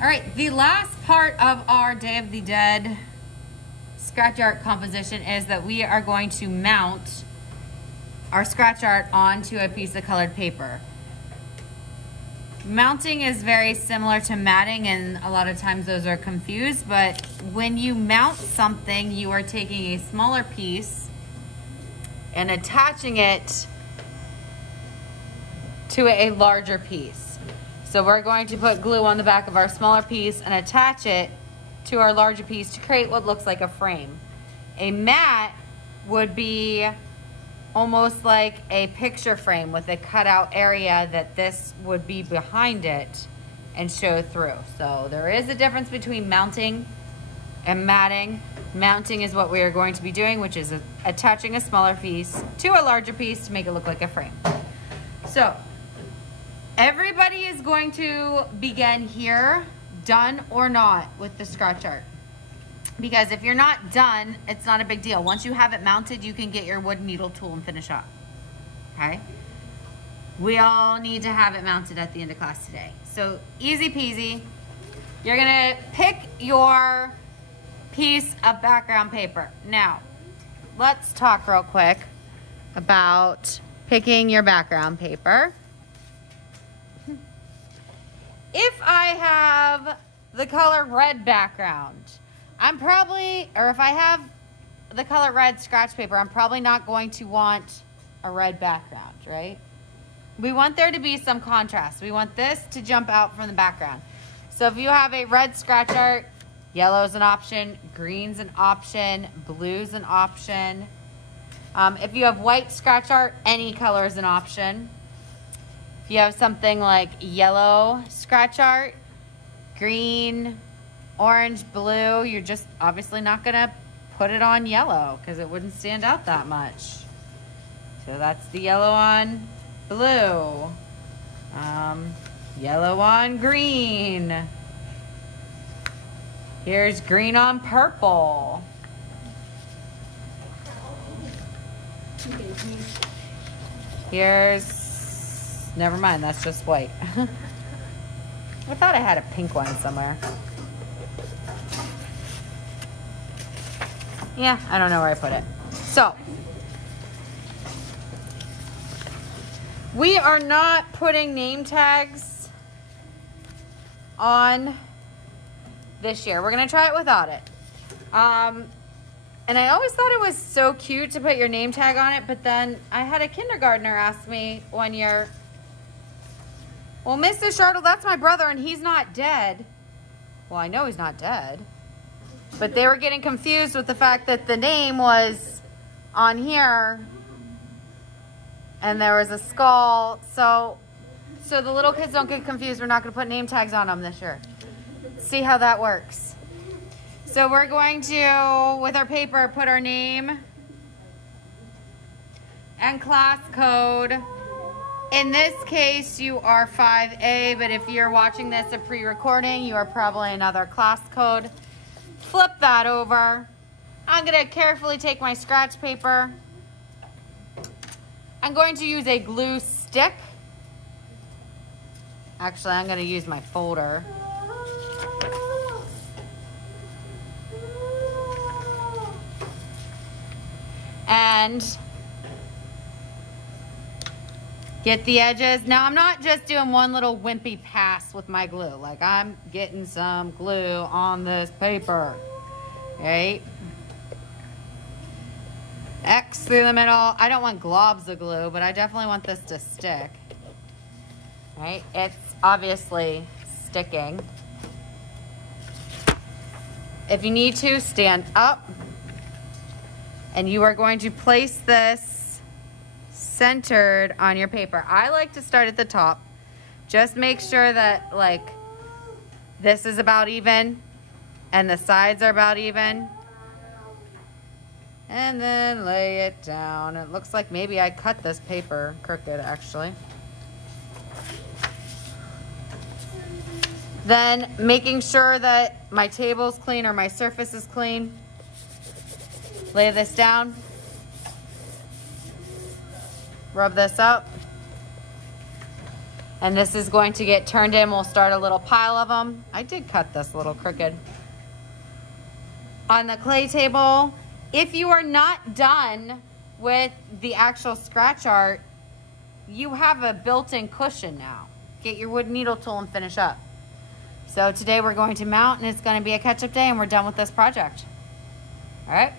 All right, the last part of our Day of the Dead scratch art composition is that we are going to mount our scratch art onto a piece of colored paper. Mounting is very similar to matting, and a lot of times those are confused, but when you mount something, you are taking a smaller piece and attaching it to a larger piece. So we're going to put glue on the back of our smaller piece and attach it to our larger piece to create what looks like a frame. A mat would be almost like a picture frame with a cutout area that this would be behind it and show through. So there is a difference between mounting and matting. Mounting is what we are going to be doing, which is attaching a smaller piece to a larger piece to make it look like a frame. So everybody is going to begin here, done or not, with the scratch art. Because if you're not done, it's not a big deal. Once you have it mounted, you can get your wood needle tool and finish up, okay? We all need to have it mounted at the end of class today. So easy peasy. You're gonna pick your piece of background paper. Now, let's talk real quick about picking your background paper. If I have the color red background, I'm probably, or if I have the color red scratch paper, I'm probably not going to want a red background, right? We want there to be some contrast. We want this to jump out from the background. So if you have a red scratch art, yellow is an option, green's an option, blue's an option. If you have white scratch art, any color is an option. If you have something like yellow scratch art, green, orange, blue, you're just obviously not gonna put it on yellow because it wouldn't stand out that much. So that's the yellow on blue. Yellow on green. Here's green on purple. Here's, never mind, that's just white. I thought I had a pink one somewhere. Yeah, I don't know where I put it. So, we are not putting name tags on this year. We're gonna try it without it. And I always thought it was so cute to put your name tag on it, but then I had a kindergartner ask me one year, well, Mrs. Shartle, that's my brother and he's not dead. Well, I know he's not dead. But they were getting confused with the fact that the name was on here and there was a skull. So the little kids don't get confused. We're not going to put name tags on them this year. See how that works. So we're going to, with our paper, put our name and class code. In this case, you are 5A, but if you're watching this a pre-recording, you are probably another class code. Flip that over. I'm gonna carefully take my scratch paper. I'm going to use a glue stick. Actually, I'm gonna use my folder. And get the edges. Now, I'm not just doing one little wimpy pass with my glue. Like, I'm getting some glue on this paper, right? X through the middle. I don't want globs of glue, but I definitely want this to stick, right? It's obviously sticking. If you need to, stand up. And you are going to place this centered on your paper. I like to start at the top. Just make sure that, like, this is about even and the sides are about even. And then lay it down. It looks like maybe I cut this paper crooked, actually. Then making sure that my table's clean or my surface is clean. Lay this down. Rub this up. And this is going to get turned in. We'll start a little pile of them. I did cut this a little crooked. On the clay table, if you are not done with the actual scratch art, you have a built-in cushion now. Get your wood needle tool and finish up. So today we're going to mount, and it's going to be a catch-up day, and we're done with this project. All right.